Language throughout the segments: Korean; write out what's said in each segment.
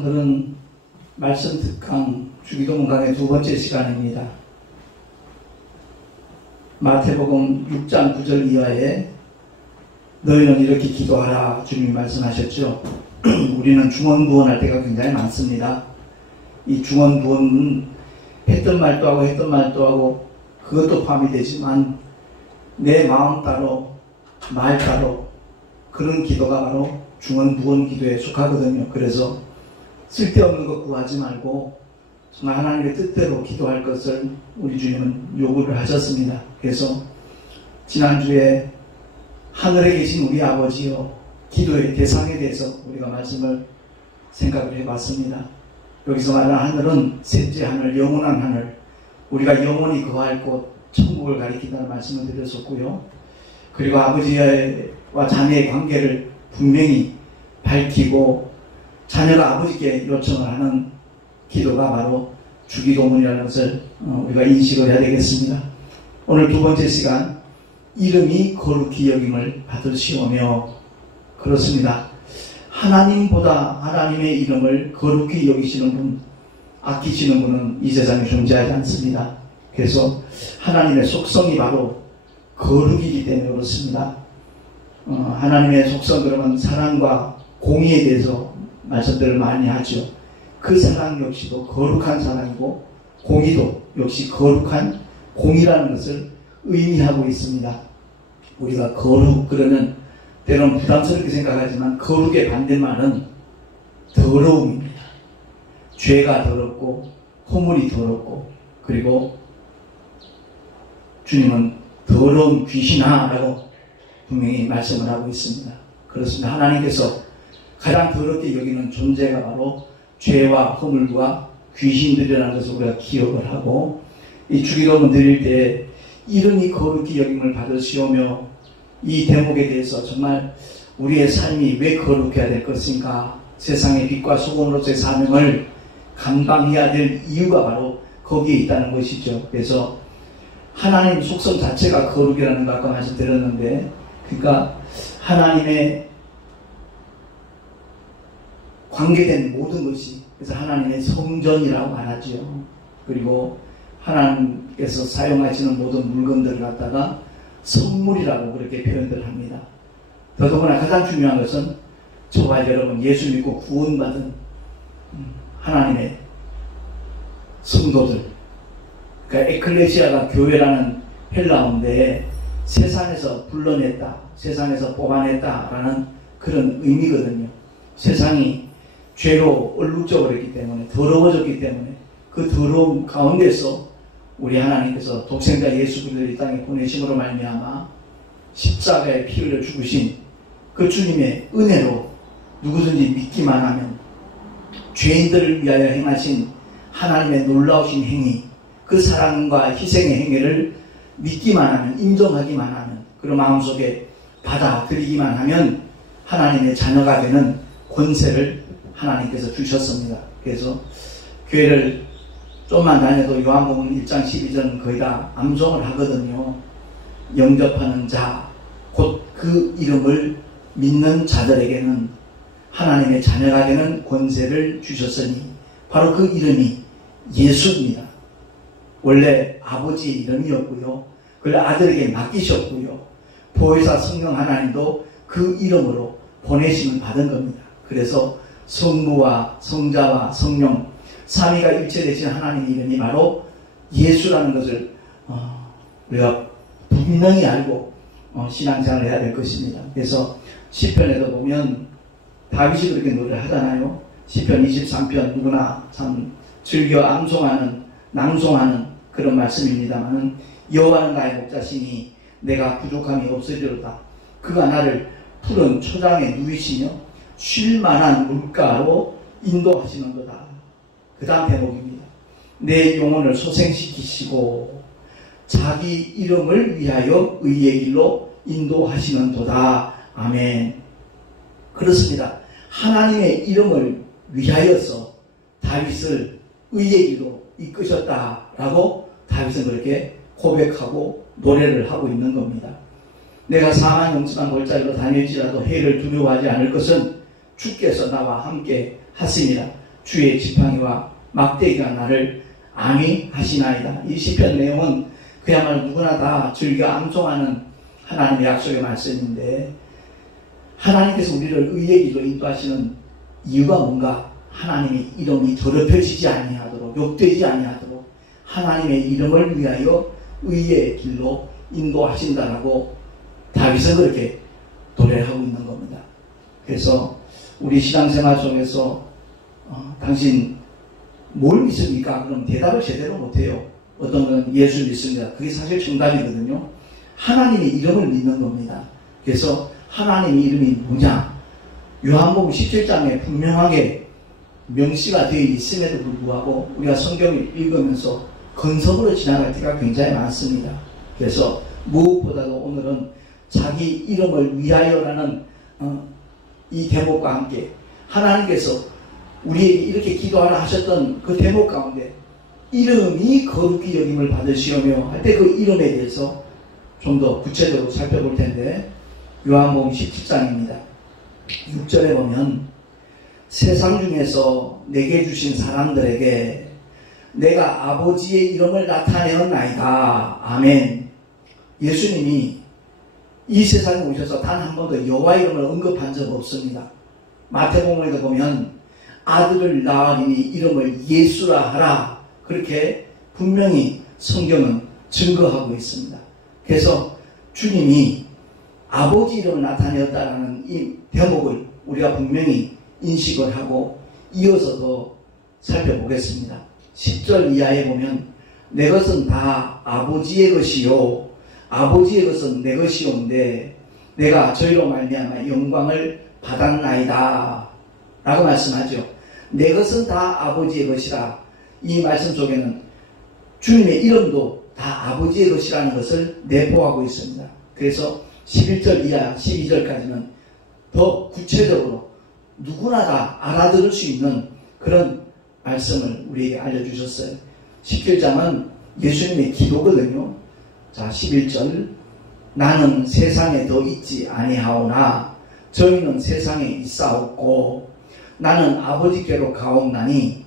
오늘은 말씀 특강 주기도문 강의 두 번째 시간입니다. 마태복음 6장 9절 이하에 너희는 이렇게 기도하라 주님이 말씀하셨죠. 우리는 중언부언할 때가 굉장히 많습니다. 이 중언부언은 했던 말도 하고 그것도 포함이 되지만 내 마음 따로 말 따로 그런 기도가 바로 중언부언 기도에 속하거든요. 그래서 쓸데없는 것 구하지 말고 정말 하나님의 뜻대로 기도할 것을 우리 주님은 요구를 하셨습니다. 그래서 지난주에 하늘에 계신 우리 아버지여 기도의 대상에 대해서 우리가 말씀을 생각을 해봤습니다. 여기서 말하는 하늘은 셋째 하늘, 영원한 하늘, 우리가 영원히 거할 곳 천국을 가리킨다는 말씀을 드렸었고요. 그리고 아버지와 자녀의 관계를 분명히 밝히고 자녀가 아버지께 요청을 하는 기도가 바로 주기도문이라는 것을 우리가 인식을 해야 되겠습니다. 오늘 두 번째 시간, 이름이 거룩히 여김을 받으시오며. 그렇습니다. 하나님보다 하나님의 이름을 거룩히 여기시는 분, 아끼시는 분은 이 세상에 존재하지 않습니다. 그래서 하나님의 속성이 바로 거룩이기 때문에 그렇습니다. 하나님의 속성, 그러면 사랑과 공의에 대해서 말씀들을 많이 하죠. 그 사랑 역시도 거룩한 사랑이고 공의도 역시 거룩한 공의라는 것을 의미하고 있습니다. 우리가 거룩 그러면 때로는 부담스럽게 생각하지만 거룩의 반대말은 더러움입니다. 죄가 더럽고 허물이 더럽고 그리고 주님은 더러운 귀신아 라고 분명히 말씀을 하고 있습니다. 그렇습니다. 하나님께서 가장 더럽게 여기는 존재가 바로 죄와 허물과 귀신들이라는 것을 우리가 기억을 하고, 이 주기도문 드릴 때 이름이 거룩히 여김을 받으시오며, 이 대목에 대해서 정말 우리의 삶이 왜 거룩해야 될 것인가, 세상의 빛과 소금으로서의 사명을 감당해야 될 이유가 바로 거기에 있다는 것이죠. 그래서 하나님 속성 자체가 거룩이라는 걸 아까 말씀드렸는데, 그러니까 하나님의 관계된 모든 것이, 그래서 하나님의 성전이라고 말하지요. 그리고 하나님께서 사용하시는 모든 물건들을 갖다가 선물이라고 그렇게 표현을 합니다. 더더구나 가장 중요한 것은 저와 여러분 예수 믿고 구원받은 하나님의 성도들, 그러니까 에클레시아가 교회라는 헬라어인데 세상에서 불러냈다, 세상에서 뽑아냈다라는 그런 의미거든요. 세상이 죄로 얼룩져 버렸기 때문에, 더러워졌기 때문에 그 더러움 가운데서 우리 하나님께서 독생자 예수 그리스도를 이 땅에 보내심으로 말미암아 십자가에 피 흘려 죽으신 그 주님의 은혜로 누구든지 믿기만 하면 죄인들을 위하여 행하신 하나님의 놀라우신 행위, 그 사랑과 희생의 행위를 믿기만 하면, 인정하기만 하면, 그리고 마음속에 받아들이기만 하면 하나님의 자녀가 되는 권세를 하나님께서 주셨습니다. 그래서 교회를 좀만 다녀도 요한복음 1장 12절은 거의 다 암송을 하거든요. 영접하는 자, 곧 그 이름을 믿는 자들에게는 하나님의 자녀가 되는 권세를 주셨으니 바로 그 이름이 예수입니다. 원래 아버지의 이름이었고요. 그걸 아들에게 맡기셨고요. 보혜사 성령 하나님도 그 이름으로 보내심을 받은 겁니다. 그래서 성부와 성자와 성령 삼위가 일체되신 하나님의 이름이 바로 예수라는 것을 우리가 분명히 알고 신앙생활을 해야 될 것입니다. 그래서 시편에도 보면 다윗이 그렇게 노래를 하잖아요. 시편 23편 누구나 참 즐겨 암송하는, 낭송하는 그런 말씀입니다만은, 여호와는 나의 목자시니 내가 부족함이 없으리로다. 그가 나를 푸른 초장에 누이시며 쉴 만한 물가로 인도하시는도다. 그 다음 대목입니다. 내 영혼을 소생시키시고 자기 이름을 위하여 의의 길로 인도하시는도다. 아멘. 그렇습니다. 하나님의 이름을 위하여서 다윗을 의의 길로 이끄셨다라고 다윗은 그렇게 고백하고 노래를 하고 있는 겁니다. 내가 사망 영심한 골짜기로 다닐지라도 해를 두려워하지 않을 것은 주께서 나와 함께 하시니라. 주의 지팡이와 막대기가 나를 안위하시나이다. 이 시편 내용은 그야말로 누구나 다 즐겨 암송하는 하나님의 약속의 말씀인데, 하나님께서 우리를 의의 길로 인도하시는 이유가 뭔가? 하나님의 이름이 더럽혀지지 아니하도록, 욕되지 아니하도록 하나님의 이름을 위하여 의의 길로 인도하신다라고 다윗은 그렇게 노래를 하고 있는 겁니다. 그래서 우리 신앙생활 속에서 당신 뭘 믿습니까? 그럼 대답을 제대로 못해요. 어떤 건 예수 믿습니다. 그게 사실 정답이거든요. 하나님의 이름을 믿는 겁니다. 그래서 하나님의 이름이 뭐냐? 요한복음 17장에 분명하게 명시가 되어 있음에도 불구하고 우리가 성경을 읽으면서 건성으로 지나갈 때가 굉장히 많습니다. 그래서 무엇보다도 오늘은 자기 이름을 위하여라는 이 대목과 함께 하나님께서 우리에게 이렇게 기도하라 하셨던 그 대목 가운데 이름이 거룩히 여김을 받으시오며 할 때 그 이름에 대해서 좀 더 구체적으로 살펴볼 텐데, 요한복음 17장입니다. 6절에 보면 세상 중에서 내게 주신 사람들에게 내가 아버지의 이름을 나타내었나이다. 아멘. 예수님이 이 세상에 오셔서 단 한 번도 여호와 이름을 언급한 적 없습니다. 마태복음에 보면 아들을 낳으리니 이름을 예수라 하라, 그렇게 분명히 성경은 증거하고 있습니다. 그래서 주님이 아버지 이름을 나타내었다는 이 대목을 우리가 분명히 인식을 하고 이어서 더 살펴보겠습니다. 10절 이하에 보면 내 것은 다 아버지의 것이요 아버지의 것은 내 것이온데 내가 저희로 말미암아 영광을 받았나이다 라고 말씀하죠. 내 것은 다 아버지의 것이라. 이 말씀 속에는 주님의 이름도 다 아버지의 것이라는 것을 내포하고 있습니다. 그래서 11절 이하 12절까지는 더 구체적으로 누구나 다 알아들을 수 있는 그런 말씀을 우리에게 알려주셨어요. 17장은 예수님의 기도거든요. 자, 11절 나는 세상에 더 있지 아니하오나 저희는 세상에 있사옵고 나는 아버지께로 가옵나니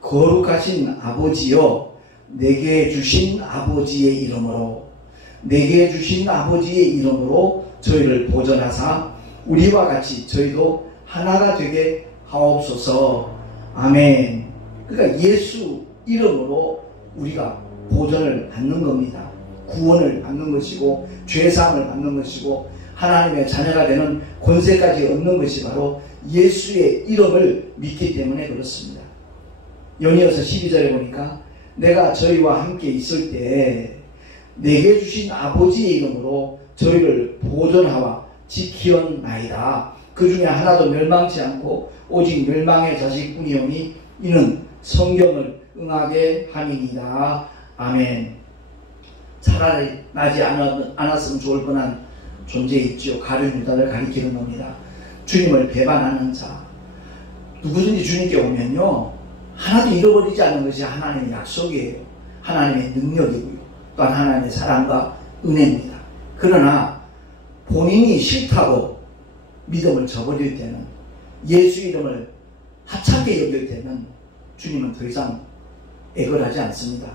거룩하신 아버지여 내게 주신 아버지의 이름으로 내게 주신 아버지의 이름으로 저희를 보전하사 우리와 같이 저희도 하나가 되게 하옵소서. 아멘. 그러니까 예수 이름으로 우리가 보전을 받는 겁니다. 구원을 받는 것이고 죄사함을 받는 것이고 하나님의 자녀가 되는 권세까지 얻는 것이 바로 예수의 이름을 믿기 때문에 그렇습니다. 연이어서 12절에 보니까 내가 저희와 함께 있을 때 내게 주신 아버지의 이름으로 저희를 보존하와 지키었나이다. 그 중에 하나도 멸망치 않고 오직 멸망의 자식뿐이오니 이는 성경을 응하게 함이니이다. 아멘. 차라리 나지 않았으면 좋을 뻔한 존재 있죠. 가룟 유다를 가리키는 겁니다. 주님을 배반하는 자. 누구든지 주님께 오면요 하나도 잃어버리지 않는 것이 하나님의 약속이에요. 하나님의 능력이고요. 또한 하나님의 사랑과 은혜입니다. 그러나 본인이 싫다고 믿음을 저버릴 때는, 예수 이름을 하찮게 여길 때는 주님은 더 이상 애걸하지 않습니다.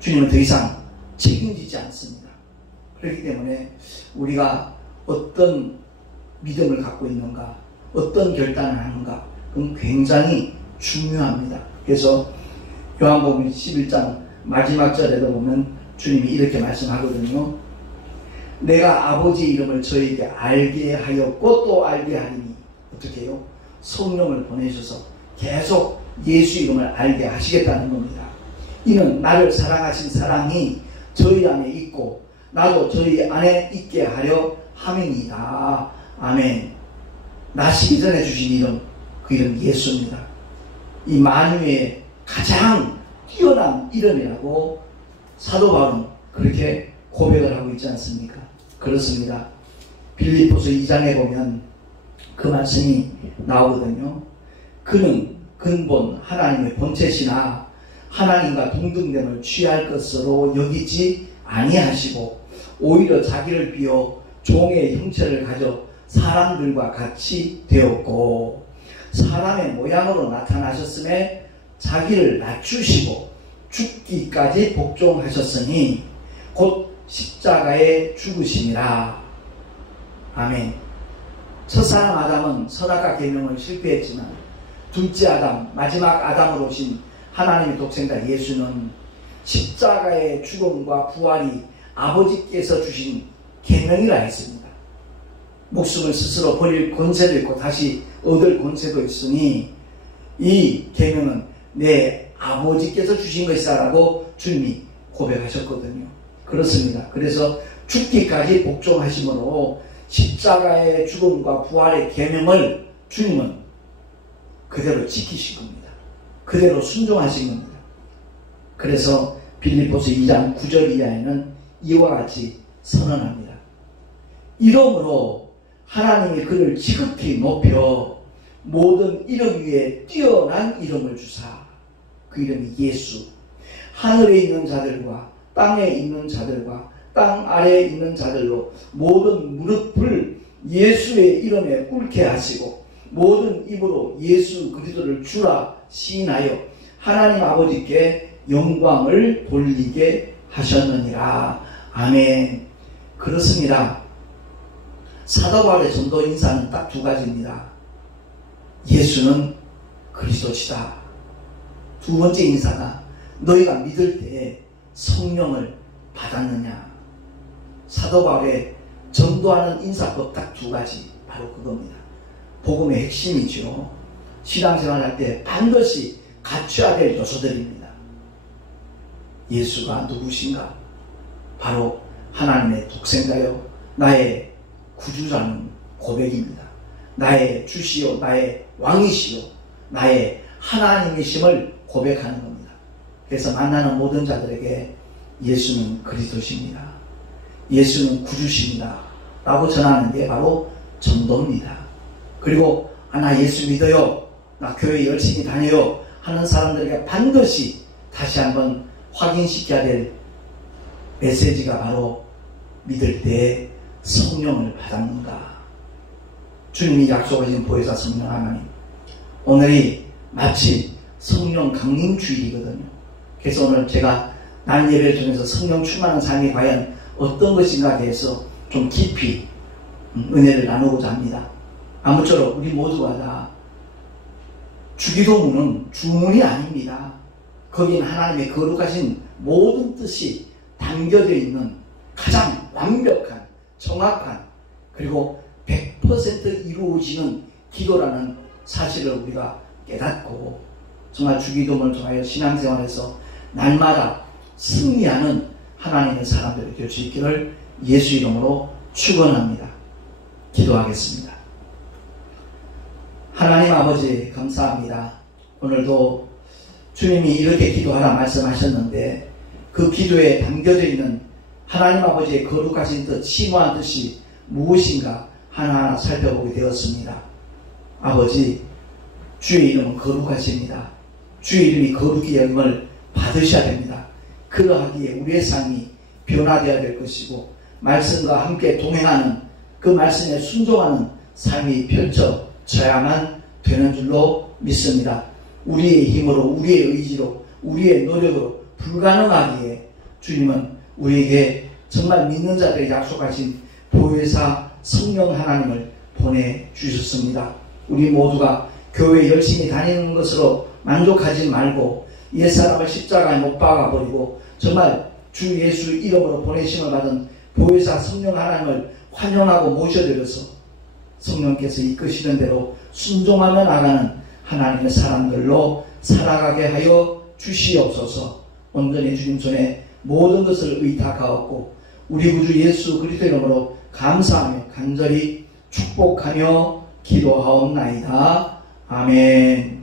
주님은 더 이상 책임지지 않습니다. 그렇기 때문에 우리가 어떤 믿음을 갖고 있는가, 어떤 결단을 하는가, 그건 굉장히 중요합니다. 그래서 요한복음 11장 마지막 절에도 보면 주님이 이렇게 말씀하거든요. 내가 아버지 이름을 저에게 알게 하였고 또 알게 하리니, 어떻게 해요? 성령을 보내셔서 계속 예수 이름을 알게 하시겠다는 겁니다. 이는 나를 사랑하신 사랑이 저희 안에 있고 나도 저희 안에 있게 하려 함이니이다. 아멘. 나시기 전에 주신 이름, 그 이름 예수입니다. 이 만유의 가장 뛰어난 이름이라고 사도 바울은 그렇게 고백을 하고 있지 않습니까? 그렇습니다. 빌립보서 2장에 보면 그 말씀이 나오거든요. 그는 근본 하나님의 본체시나 하나님과 동등됨을 취할 것으로 여기지 아니하시고 오히려 자기를 비워 종의 형체를 가져 사람들과 같이 되었고 사람의 모양으로 나타나셨음에 자기를 낮추시고 죽기까지 복종하셨으니 곧 십자가에 죽으심이라. 아멘. 첫사람 아담은 선악과 계명을 실패했지만 둘째 아담, 마지막 아담으로 오신 하나님의 독생자 예수는 십자가의 죽음과 부활이 아버지께서 주신 계명이라 했습니다. 목숨을 스스로 버릴 권세도 있고 다시 얻을 권세도 있으니 이 계명은 내 아버지께서 주신 것이다라고 주님이 고백하셨거든요. 그렇습니다. 그래서 죽기까지 복종하심으로 십자가의 죽음과 부활의 계명을 주님은 그대로 지키신 겁니다. 그대로 순종하신 겁니다. 그래서 빌립보서 2장 9절 이하에는 이와 같이 선언합니다. 이러므로 하나님이 그를 지극히 높여 모든 이름 위에 뛰어난 이름을 주사 그 이름이 예수. 하늘에 있는 자들과 땅에 있는 자들과 땅 아래에 있는 자들로 모든 무릎을 예수의 이름에 꿇게 하시고 모든 입으로 예수 그리스도를 주라 시인하여 하나님 아버지께 영광을 돌리게 하셨느니라. 아멘. 그렇습니다. 사도 바울의 전도 인사는 딱 두 가지입니다. 예수는 그리스도시다. 두 번째 인사가 너희가 믿을 때에 성령을 받았느냐. 사도 바울의 전도하는 인사법 딱 두 가지 바로 그겁니다. 복음의 핵심이죠. 신앙생활 할 때 반드시 갖춰야 될 요소들입니다. 예수가 누구신가? 바로 하나님의 독생자요 나의 구주라는 고백입니다. 나의 주시요 나의 왕이시요 나의 하나님이심을 고백하는 겁니다. 그래서 만나는 모든 자들에게 예수는 그리스도십니다. 예수는 구주십니다. 라고 전하는 게 바로 전도입니다. 그리고 나 예수 믿어요. 나 교회 열심히 다녀요. 하는 사람들에게 반드시 다시 한번 확인시켜야 될 메시지가 바로 믿을 때 성령을 받았는가. 주님이 약속하신 보혜사 성령 하나님. 오늘이 마치 성령 강림 주일이거든요. 그래서 오늘 제가 날 예배를 통해서 성령 충만한 삶이 과연 어떤 것인가에 대해서 좀 깊이 은혜를 나누고자 합니다. 아무쪼록 우리 모두가 다 주기도문은 주문이 아닙니다. 거기는 하나님의 거룩하신 모든 뜻이 담겨져 있는 가장 완벽한, 정확한, 그리고 100% 이루어지는 기도라는 사실을 우리가 깨닫고 정말 주기도문을 통하여 신앙생활에서 날마다 승리하는 하나님의 사람들이 될 수 있기를 예수 이름으로 축원합니다. 기도하겠습니다. 하나님 아버지 감사합니다. 오늘도 주님이 이렇게 기도하라 말씀하셨는데 그 기도에 담겨져 있는 하나님 아버지의 거룩하신 뜻, 심오한 뜻이 무엇인가 하나하나 살펴보게 되었습니다. 아버지, 주의 이름은 거룩하십니다. 주의 이름이 거룩히 여김을 받으셔야 됩니다. 그러하기에 우리의 삶이 변화되어야 될 것이고 말씀과 함께 동행하는 그 말씀에 순종하는 삶이 펼쳐져야만 되는 줄로 믿습니다. 우리의 힘으로, 우리의 의지로, 우리의 노력으로 불가능하기에 주님은 우리에게 정말 믿는 자들에게 약속하신 보혜사 성령 하나님을 보내주셨습니다. 우리 모두가 교회 열심히 다니는 것으로 만족하지 말고 옛사람을 십자가에 못 박아버리고 정말 주 예수 이름으로 보내심을 받은 보혜사 성령 하나님을 환영하고 모셔드려서 성령께서 이끄시는 대로 순종하며 나가는 하나님의 사람들로 살아가게 하여 주시옵소서. 온전히 주님 손에 모든 것을 의탁하옵고 우리 구주 예수 그리스도 이름으로 감사하며 간절히 축복하며 기도하옵나이다. 아멘.